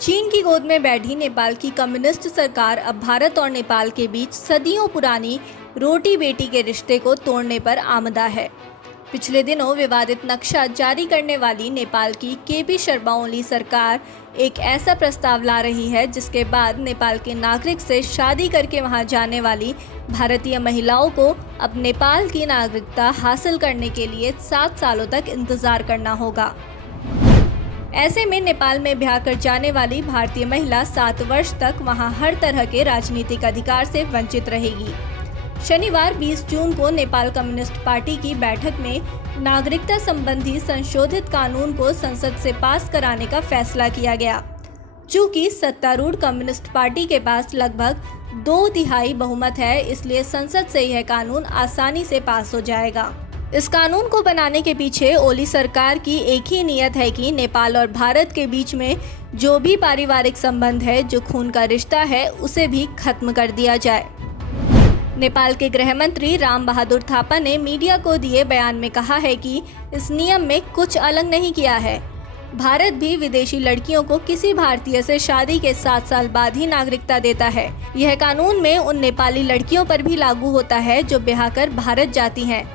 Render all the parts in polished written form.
चीन की गोद में बैठी नेपाल की कम्युनिस्ट सरकार अब भारत और नेपाल के बीच सदियों पुरानी रोटी बेटी के रिश्ते को तोड़ने पर आमदा है। पिछले दिनों विवादित नक्शा जारी करने वाली नेपाल की केपी शर्मा ओली सरकार एक ऐसा प्रस्ताव ला रही है जिसके बाद नेपाल के नागरिक से शादी करके वहां जाने वाली भारतीय महिलाओं को अब नेपाल की नागरिकता हासिल करने के लिए 7 सालों तक इंतजार करना होगा। ऐसे में नेपाल में ब्याह कर जाने वाली भारतीय महिला 7 वर्ष तक वहां हर तरह के राजनीतिक अधिकार से वंचित रहेगी। शनिवार 20 जून को नेपाल कम्युनिस्ट पार्टी की बैठक में नागरिकता संबंधी संशोधित कानून को संसद से पास कराने का फैसला किया गया। चूंकि सत्तारूढ़ कम्युनिस्ट पार्टी के पास लगभग 2/3 बहुमत है, इसलिए संसद से यह कानून आसानी से पास हो जाएगा। इस कानून को बनाने के पीछे ओली सरकार की एक ही नियत है कि नेपाल और भारत के बीच में जो भी पारिवारिक संबंध है, जो खून का रिश्ता है, उसे भी खत्म कर दिया जाए। नेपाल के गृह मंत्री राम बहादुर थापा ने मीडिया को दिए बयान में कहा है कि इस नियम में कुछ अलग नहीं किया है। भारत भी विदेशी लड़कियों को किसी भारतीय से शादी के 7 साल बाद ही नागरिकता देता है। यह कानून में उन नेपाली लड़कियों पर भी लागू होता है जो ब्याह कर भारत जाती हैं।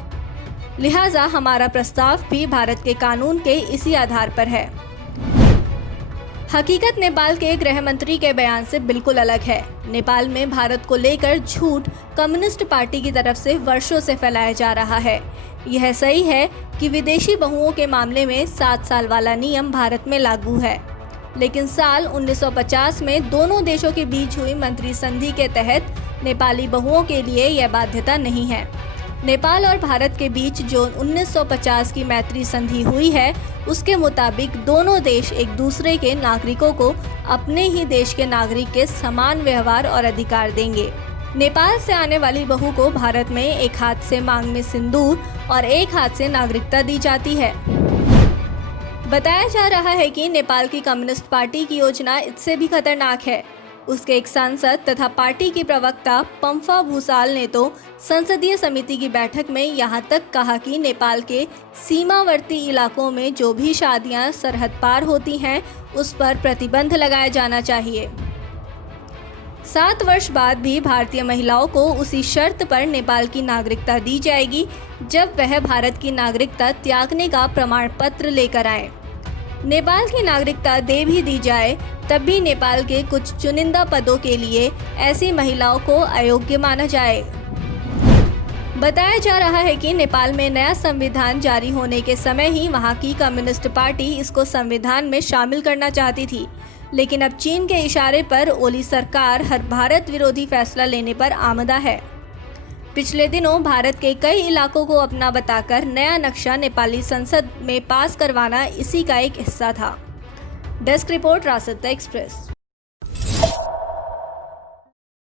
लिहाजा हमारा प्रस्ताव भी भारत के कानून के इसी आधार पर है। हकीकत नेपाल के गृह मंत्री के बयान से बिल्कुल अलग है। नेपाल में भारत को लेकर झूठ कम्युनिस्ट पार्टी की तरफ से वर्षों से फैलाया जा रहा है। यह सही है कि विदेशी बहुओं के मामले में 7 साल वाला नियम भारत में लागू है, लेकिन साल 1950 में दोनों देशों के बीच हुई मंत्री संधि के तहत नेपाली बहुओं के लिए यह बाध्यता नहीं है। नेपाल और भारत के बीच जो 1950 की मैत्री संधि हुई है, उसके मुताबिक दोनों देश एक दूसरे के नागरिकों को अपने ही देश के नागरिक के समान व्यवहार और अधिकार देंगे। नेपाल से आने वाली बहू को भारत में एक हाथ से मांग में सिंदूर और एक हाथ से नागरिकता दी जाती है। बताया जा रहा है कि नेपाल की कम्युनिस्ट पार्टी की योजना इससे भी खतरनाक है। उसके एक सांसद तथा पार्टी की प्रवक्ता पम्फा भूसाल ने तो संसदीय समिति की बैठक में यहां तक कहा कि नेपाल के सीमावर्ती इलाकों में जो भी शादियां सरहद पार होती हैं, उस पर प्रतिबंध लगाया जाना चाहिए। 7 वर्ष बाद भी भारतीय महिलाओं को उसी शर्त पर नेपाल की नागरिकता दी जाएगी जब वह भारत की नागरिकता त्यागने का प्रमाण पत्र लेकर आए। नेपाल की नागरिकता दे भी दी जाए तब भी नेपाल के कुछ चुनिंदा पदों के लिए ऐसी महिलाओं को अयोग्य माना जाए। बताया जा रहा है कि नेपाल में नया संविधान जारी होने के समय ही वहां की कम्युनिस्ट पार्टी इसको संविधान में शामिल करना चाहती थी, लेकिन अब चीन के इशारे पर ओली सरकार हर भारत विरोधी फैसला लेने पर आमदा है। पिछले दिनों भारत के कई इलाकों को अपना बताकर नया नक्शा नेपाली संसद में पास करवाना इसी का एक हिस्सा था। डेस्क रिपोर्ट, रासत्ता एक्सप्रेस।